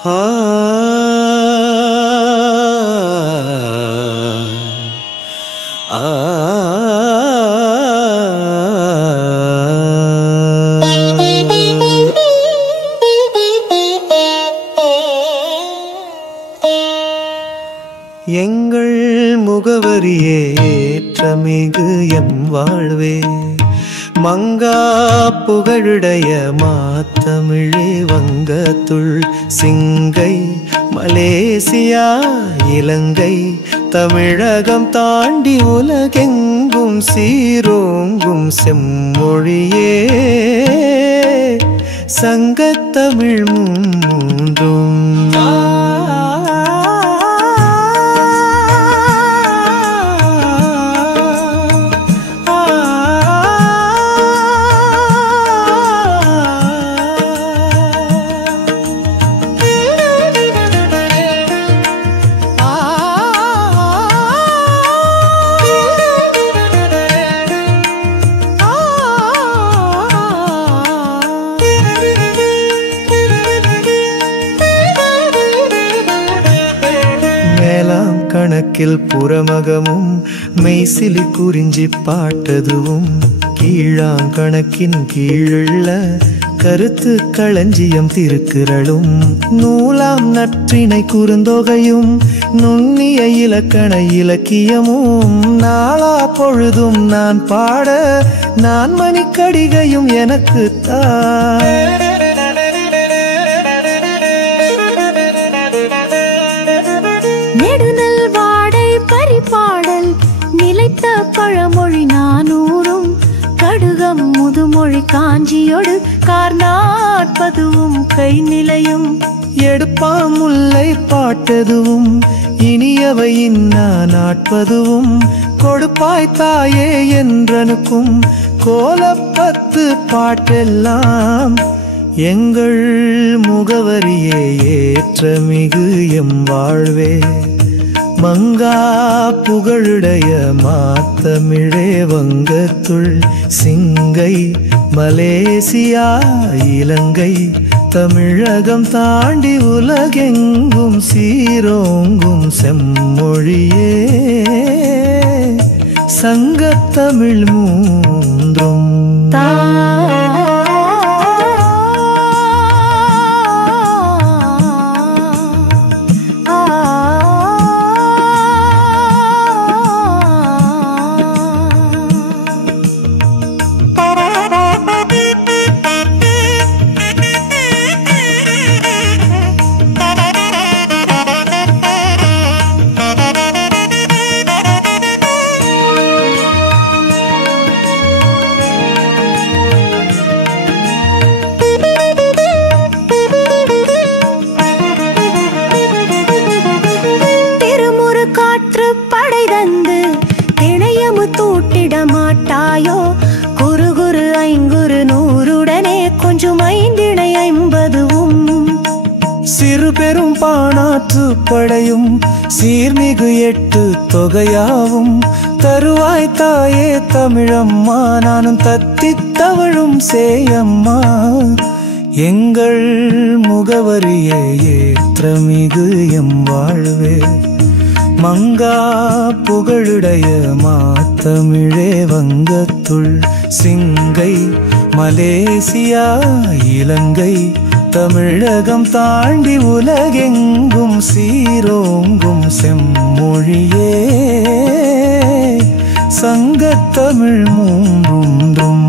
எங்கள் முகவரியே ஏற்றமிகு எம் வாழ்வே மங்கா புகழுடைய மாத்தமிழே வங்கத்துள் சிங்கை மலேசியா இலங்கை தமிழகம் தாண்டி உலகெங்கும் சீரோங்கும் செம்மொழியே சங்கத்தமிழ் மூன்றும் கணக்கில் புறமகமும் மெய்சிலி குறிஞ்சி பாட்டதுவும் கீழாங்கணக்கின் கீழுள்ள கருத்து களஞ்சியம் திருக்குறளும் நூலாம் நற்றிணை குறுந்தொகையும் நுண்ணிய இலக்கண இலக்கியமும் நாளா பொழுதும் நான் பாட நான் மணிக்கடிகையும் எனக்கு தான் பாடல் நிலைத்த பழமொழி நானூறும் கடுகம் முதுமொழி காஞ்சியோடு கார்நாற்பதுவும் கை நிலையும் எடுப்பாமுல்லை பாட்டதுவும் இனியவை நான் நாட்பதுவும் கொடுப்பாய் தாயே என்றனுக்கும் கோலப்பத்து பாட்டெல்லாம் எங்கள் முகவரியே ஏற்றமிகு எம் வாழ்வே மங்கா புகழுடைய மாத்தமிழே வங்கத்துள் சிங்கை மலேசியா இலங்கை தமிழகம் தாண்டி உலகெங்கும் சீரோங்கும் செம்மொழியே சங்கத்தமிழ் மூன்றும் மாட்டாயோ குறுகுறு ஐங்குறு நூறுடனே கொஞ்சம் ஐந்திணை 50 சிறு பெரும் பாணாற்று படையும் சீர்மிகு 8 தொகையாவும் தருவாய் தாயே தமிழம்மா நானும் தத்தித் தவழும் சேயம்மா எங்கள் முகவரியே ஏற்றமிகு எம் வாழ்வே மங்கா புகழுடைய மாத்தமிழே வங்கத்துள் சிங்கை மலேசியா இலங்கை தமிழகம் தாண்டி உலகெங்கும் சீரோங்கும் செம்மொழியே சங்கத்தமிழ் மூன்றும்